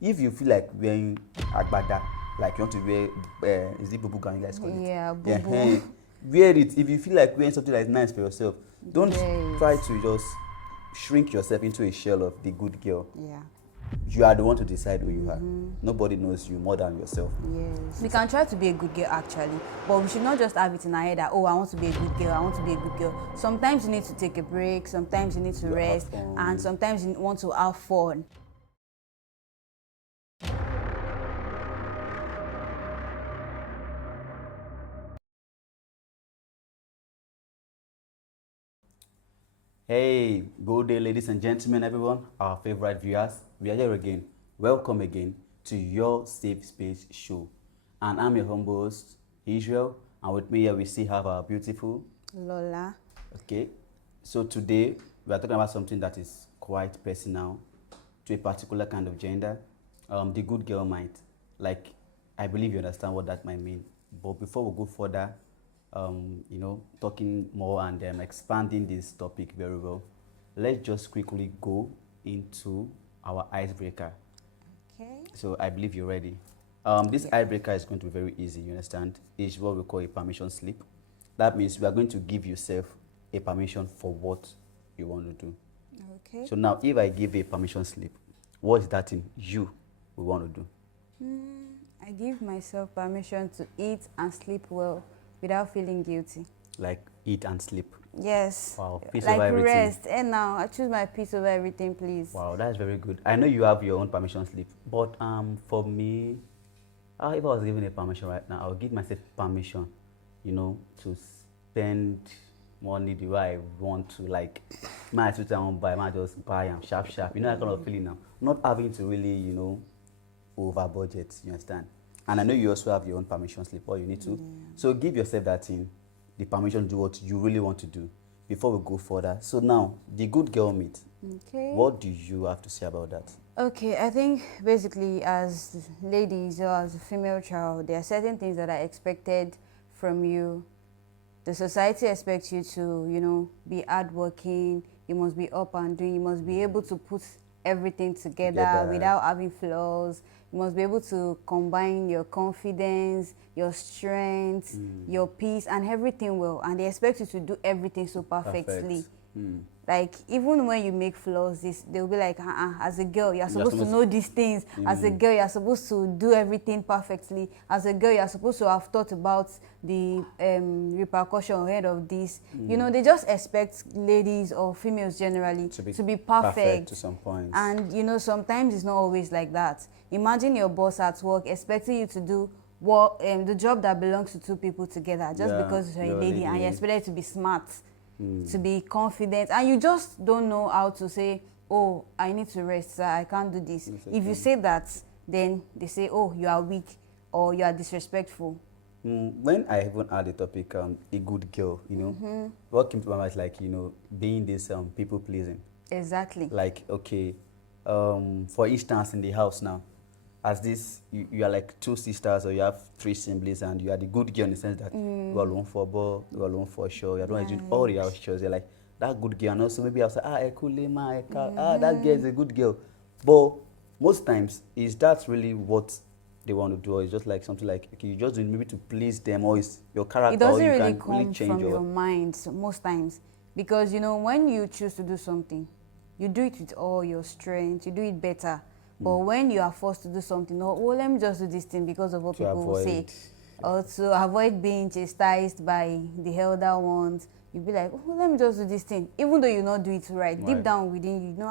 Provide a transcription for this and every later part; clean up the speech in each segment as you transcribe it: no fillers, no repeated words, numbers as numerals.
if you feel like wearing agbada, like you want to wear, is it bubu gown you guys call it? Yeah, Yeah, bubu. wear it. If you feel like wearing something that's nice for yourself, don't Yes. try to just shrink yourself into a shell of the good girl. Yeah. You are the one to decide who you are. Nobody knows you more than yourself. Yes. We can try to be a good girl actually, but we should not just have it in our head that, oh, I want to be a good girl, I want to be a good girl. Sometimes you need to take a break, sometimes you need to rest, and sometimes you want to have fun. Hey, good day, ladies and gentlemen, everyone, our favorite viewers. We are here again. Welcome again to your Safe Space show. And I'm your humble host, Israel. And with me here, we still have our beautiful Lola. Okay, so today we are talking about something that is quite personal to a particular kind of gender. The good girl mind. Like, I believe you understand what that might mean. But before we go further, talking more and expanding this topic very well, let's just quickly go into our icebreaker. Okay. So I believe you're ready. This icebreaker is going to be very easy, you understand? It's what we call a permission slip. That means we are going to give yourself a permission for what you want to do. Okay. So now, if I give a permission slip, what is that thing you will want to do? I give myself permission to eat and sleep well without feeling guilty. Like eat and sleep. Yes. Wow, peace Like over everything. rest. And now I choose my peace over everything, please. Wow, that's very good. I know you have your own permission slip, but for me, if I was given a permission right now, I would give myself permission, to spend money the way I want to. Like, my suit I won't buy, I just buy them sharp, sharp. You know that kind of feeling now. Not having to really, over budget. You understand? And I know you also have your own permission slip, or you need to. So give yourself that thing, the permission to do what you really want to do before we go further. So now, the good girl meet. Okay. What do you have to say about that? Okay, I think basically as ladies or as a female child, there are certain things that are expected from you. The society expects you to, be hardworking, you must be up and doing, you must be able to put everything together without having flaws. You must be able to combine your confidence, your strength, your peace, and everything well. And they expect you to do everything so perfectly. Like, even when you make flaws, they'll be like, as a girl, you're supposed to know these things. As a girl, you're supposed to do everything perfectly. As a girl, you're supposed to have thought about the repercussion ahead of this. They just expect ladies or females generally to be perfect to some point. And, sometimes it's not always like that. Imagine your boss at work expecting you to do what the job that belongs to two people together just because you're a lady and you're expected to be smart. To be confident, and you just don't know how to say, oh, I need to rest, sir, I can't do this. If you say that, then they say, oh, you are weak or you are disrespectful. When I even had the topic, a good girl, what came to my mind is like, being this people pleasing. Exactly. Like, okay, for instance, in the house now, as this, you are like two sisters or you have three siblings, and you are the good girl in the sense that you are alone for ball, you are alone for sure, you are doing all the house chores. You're like that good girl, and also maybe I'll say, that girl is a good girl. But most times, is that really what they want to do, or it's just like something like, okay, you just do it maybe to please them, or it's your character? It doesn't or you really can come really change from your mind most times, because when you choose to do something, you do it with all your strength, you do it better. But when you are forced to do something, let me just do this thing because of what people will say, or to avoid being chastised by the elder ones, you'll be like, let me just do this thing, even though you not do it right. Deep down within you,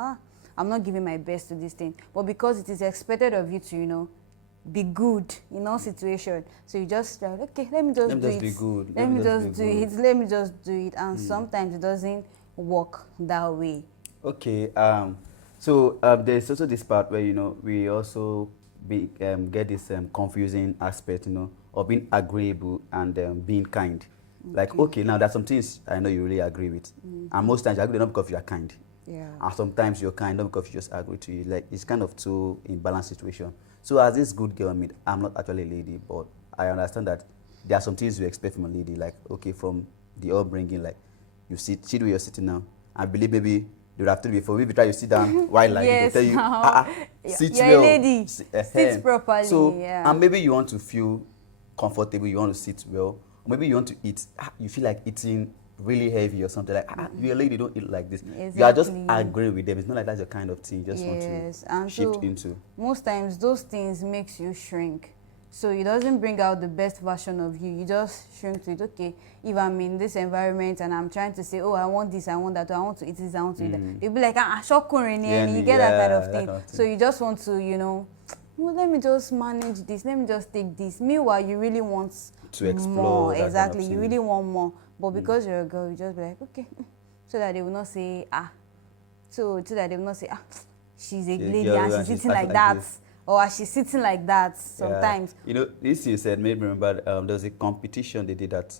I'm not giving my best to this thing. But because it is expected of you to, be good in all situations, so you just like, okay, let me just do it. Be good. Let me just do it. Let me just do it. And sometimes it doesn't work that way. Okay. So there's also this part where we also get this confusing aspect, of being agreeable and being kind. Like, okay, now there's some things I know you really agree with, and most times you agree not because you are kind. Yeah. And sometimes you're kind not because you just agree to it. Like, it's kind of two imbalanced situation. So as this good girl meet, I'm not actually a lady, but I understand that there are some things you expect from a lady. Like, okay, from the upbringing, like see the way you're sitting now. I believe maybe they would have told you before. If you try to sit down, why like Yes, they'll tell you, now. sit You're well. a lady. Sit properly. So, yeah. and maybe you want to feel comfortable, you want to sit well, or maybe you want to eat. You feel like eating really heavy or something like you're a lady, don't eat like this. Exactly. You are just agreeing with them. It's not like that's your kind of thing. You just want Yes, to and shift so into. most times those things makes you shrink. So it doesn't bring out the best version of you. You just shrink to it. Okay, if I'm in this environment and I'm trying to say, oh, I want this, I want that, or I want to eat this, I want to eat that. They'll be like, shokurin, and you get that kind of thing. So you just want to, well, let me just manage this. Let me just take this. Meanwhile, you really want to explore more. That Exactly, kind of you really want more. But because you're a girl, you just be like, okay, so that they will not say, so that they will not say, she's a lady and she's sitting like that. Or she's sitting like that sometimes. Yeah. This you said made me remember there was a competition they did at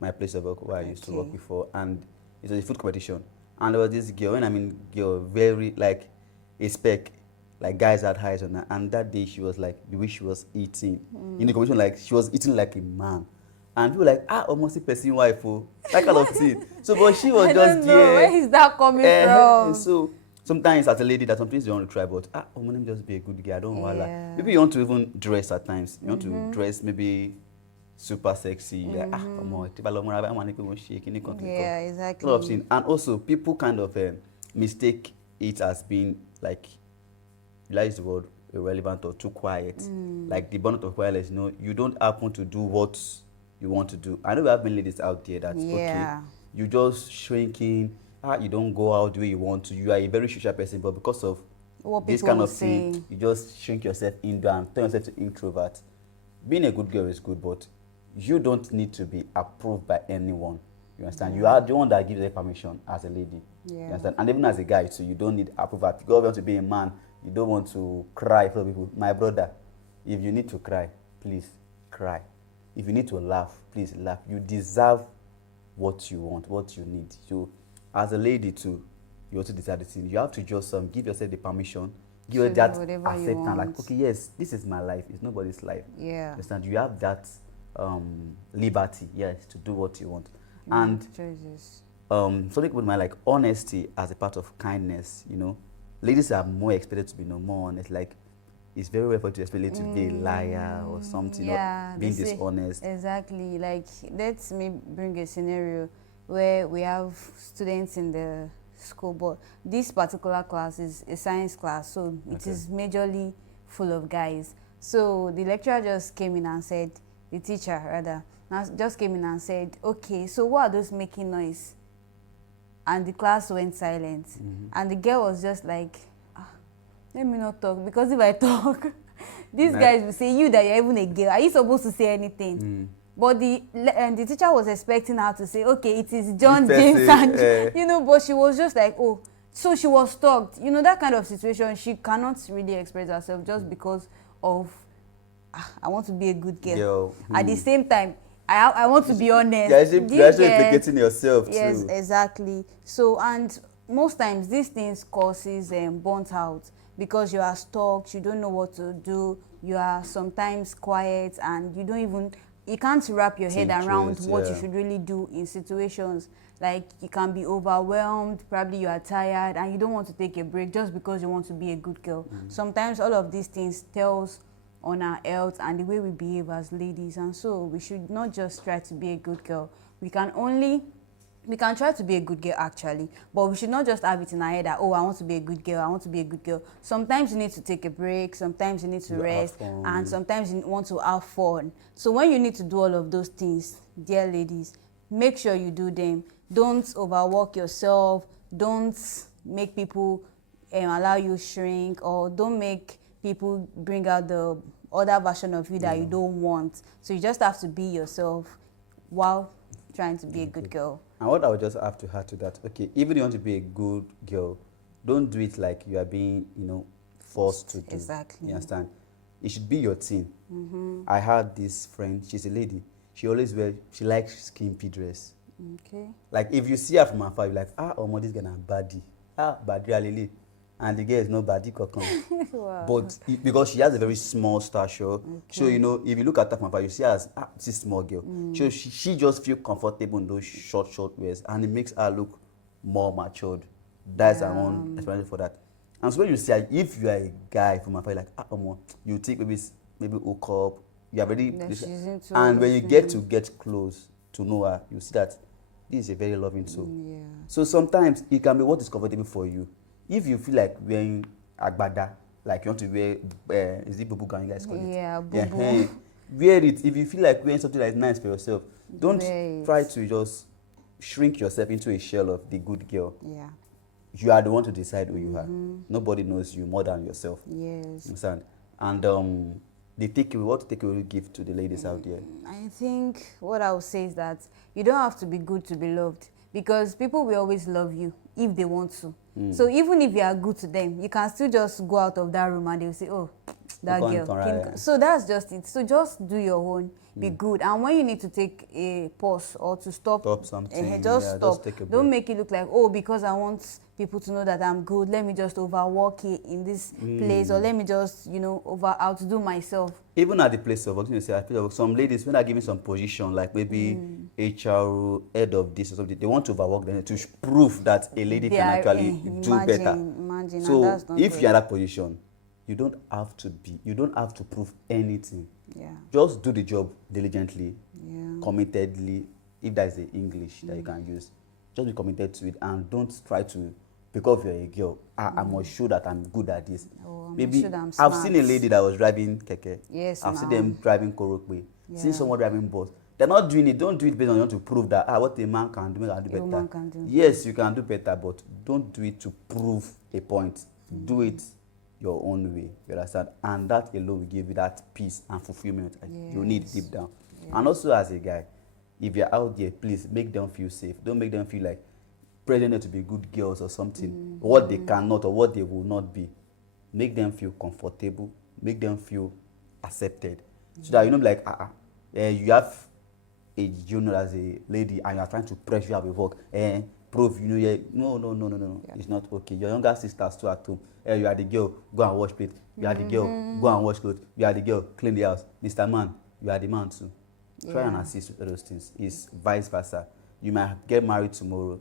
my place of work where I used to work before, and it was a food competition. And there was this girl, and I mean girl, very like a spec, like guys had highs on her. And that day she was like the way she was eating in the competition, like she was eating like a man. And people were like, almost a person wife, that kind of thing. So, but she was just there. Where is that coming from? So sometimes as a lady, that sometimes you want to try, but let me just be a good girl. I don't want to. Maybe you want to even dress at times. You want to dress maybe super sexy. Like, yeah, exactly. A lot of things. And also, people kind of mistake it as being like, use the word irrelevant or too quiet. Like the burnout of quietness. You don't happen to do what you want to do. I know we have many ladies out there that's okay. You just shrinking. You don't go out the way you want to. You are a very social person, but because of this kind of thing, you just shrink yourself indoor and turn yourself to introvert. Being a good girl is good, but you don't need to be approved by anyone. You understand? You are the one that gives the permission as a lady. You understand? And even as a guy, so you don't need approval. If you want to be a man, you don't want to cry for people. My brother, if you need to cry, please cry. If you need to laugh, please laugh. You deserve what you want, what you need. So, as a lady too, you also decide the thing. You have to just give yourself the permission, give yourself that acceptance. Like, okay, yes, this is my life. It's nobody's life. Yeah. Understand? You have that liberty, yes, to do what you want. And some people might like honesty as a part of kindness. Ladies are more expected to be more honest. Like, it's very rare for you to expect to be a liar or something, or being dishonest. Exactly. Like, let me bring a scenario where we have students in the school, but this particular class is a science class, so it is majorly full of guys. So the lecturer just came in and said, the teacher rather, just came in and said, okay, so what are those making noise? And the class went silent. And the girl was just like, let me not talk, because if I talk, these guys will say, you that you're even a girl, are you supposed to say anything? But the teacher was expecting her to say, okay, it is John, James, and, but she was just like, oh, so she was stalked. That kind of situation, she cannot really express herself just because of, I want to be a good girl. At the same time, I want to be honest. You're actually implicating yourself too. Yes, exactly. So, and most times these things causes burnt out because you are stalked, you don't know what to do, you are sometimes quiet, and you can't wrap your head around what you should really do in situations. Like, you can be overwhelmed, probably you are tired, and you don't want to take a break just because you want to be a good girl. Sometimes all of these things tells on our health and the way we behave as ladies, and so we should not just try to be a good girl. We can try to be a good girl actually, but we should not just have it in our head that, oh, I want to be a good girl, I want to be a good girl. Sometimes you need to take a break, sometimes you need to rest, and sometimes you want to have fun. So when you need to do all of those things, dear ladies, make sure you do them. Don't overwork yourself, don't make people allow you shrink, or don't make people bring out the other version of you that you don't want. So you just have to be yourself while trying to be a good girl. And what I would just have to add to that, okay, even if you want to be a good girl, don't do it like you are being, forced to do. Exactly. You understand? It should be your thing. I had this friend, she's a lady. She likes skimpy dress. Okay. Like, if you see her from afar, you're like, this girl is baddie. Baddie really. And the girl is not baddie cockon. Wow. But because she has a very small stature, so, if you look at her from afar, you see her as this small girl. So she just feels comfortable in those short wears, and it makes her look more matured That's our own explanation for that. And so when you say, if you are a guy from afar, like, you think maybe hook up, you are already, That she's into and when you things. get close to know her, you see that this is a very loving soul. Yeah. So sometimes it can be what is comfortable for you. If you feel like wearing agbada, like you want to wear, is it bubu gown you guys call it? Yeah, bubu. Wear it. If you feel like wearing something that is nice for yourself, don't Wear it. try to just shrink yourself into a shell of the good girl. Yeah. You are the one to decide who you are. Nobody knows you more than yourself. Yes. Understand? And the takeaway, what takeaway will you give to the ladies out there? I think what I would say is that you don't have to be good to be loved, because people will always love you if they want to. So even if you are good to them, you can still just go out of that room and they'll say, oh, that girl. So that's just it. So just do your own, be good. And when you need to take a pause or to stop something, just stop. Just take a break. Don't make it look like, oh, because I want people to know that I'm good, let me just overwork it in this place, or let me just, outdo myself. Even at the place of work, I feel like some ladies, when they're giving some position, like maybe HR, head of this or something, they want to overwork them to prove that a lady can actually do better. Imagine, so that's not if good. you're in that position, you don't have to prove anything. Yeah. Just do the job diligently, Yeah. committedly, if that is the English that you can use. Just be committed to it, and don't try to, because you're a girl, I must show that I'm good at this. Maybe I've seen a lady that was driving keke. Yes, I've seen them driving korokwe. Yeah. Seen someone driving bus. They're not doing it. Don't do it based on you want to prove that what a man can do, I can do better. Woman can do. Yes, you can do better, but don't do it to prove a point. Do it your own way. You understand? And that alone will give you that peace and fulfillment you need deep down. Yes. And also as a guy, if you're out there, please make them feel safe. Don't make them feel like pressuring them to be good girls or something, what they cannot or what they will not be. Make them feel comfortable, make them feel accepted. So that like, you have a junior as a lady and you are trying to pressure her with work, prove, no. Yeah. It's not okay. Your younger sisters too at home, you are the girl, go and wash plate. You are the girl, go and wash clothes. You are the girl, clean the house. Mr. Man, you are the man too. Try and assist with those things. It's vice versa. You might get married tomorrow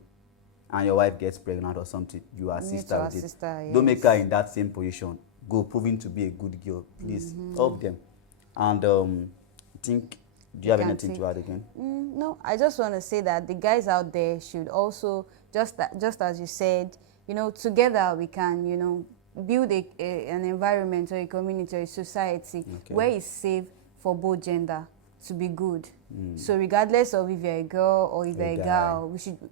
and your wife gets pregnant or something, you assist her with it. Yes. Don't make her in that same position. Go proving to be a good girl. Please help them. And do you have anything to add again? No, I just want to say that the guys out there should also, just as you said, together we can, build an environment or a community or a society where it's safe for both gender to be good. So regardless of if you're a girl or if you're a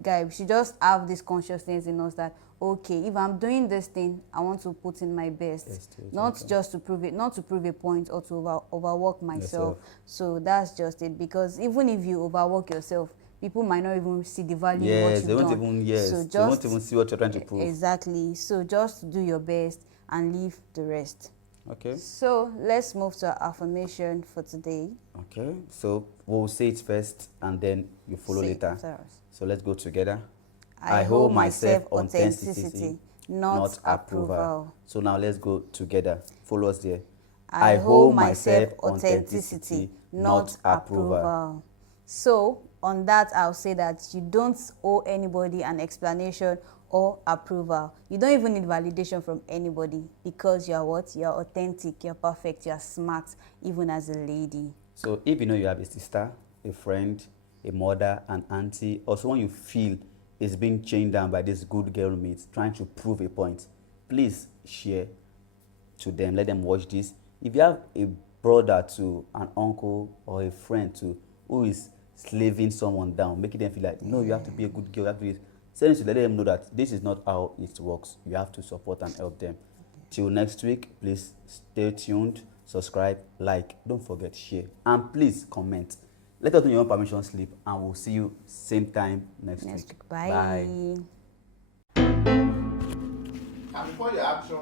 guy, we should just have this consciousness in us that, okay, if I'm doing this thing, I want to put in my best, not just to prove it, not to prove a point or to overwork myself. So that's just it, because even if you overwork yourself, people might not even see the value in what you've done. They won't even see what you're trying to prove. Exactly. So just do your best and leave the rest. Okay. So let's move to our affirmation for today. Okay. So we'll say it first and then you follow later. So let's go together. I hold myself authenticity, not approval. So now let's go together. Follow us there. I hold myself authenticity, not approval. So on that, I'll say that you don't owe anybody an explanation or approval. You don't even need validation from anybody, because you're what? You're authentic, you're perfect, you're smart, even as a lady. So if you have a sister, a friend, a mother, an auntie, or someone you feel is being chained down by this good girl mates trying to prove a point, please share to them. Let them watch this. If you have a brother to an uncle or a friend to who is slaving someone down, making them feel like, no, you have to be a good girl, you have to be, send it to let them know that this is not how it works. You have to support and help them. Till next week, please stay tuned, subscribe, like, don't forget, share, and please comment. Let us know your own permission slip, and we'll see you same time next week. Bye. And before the action,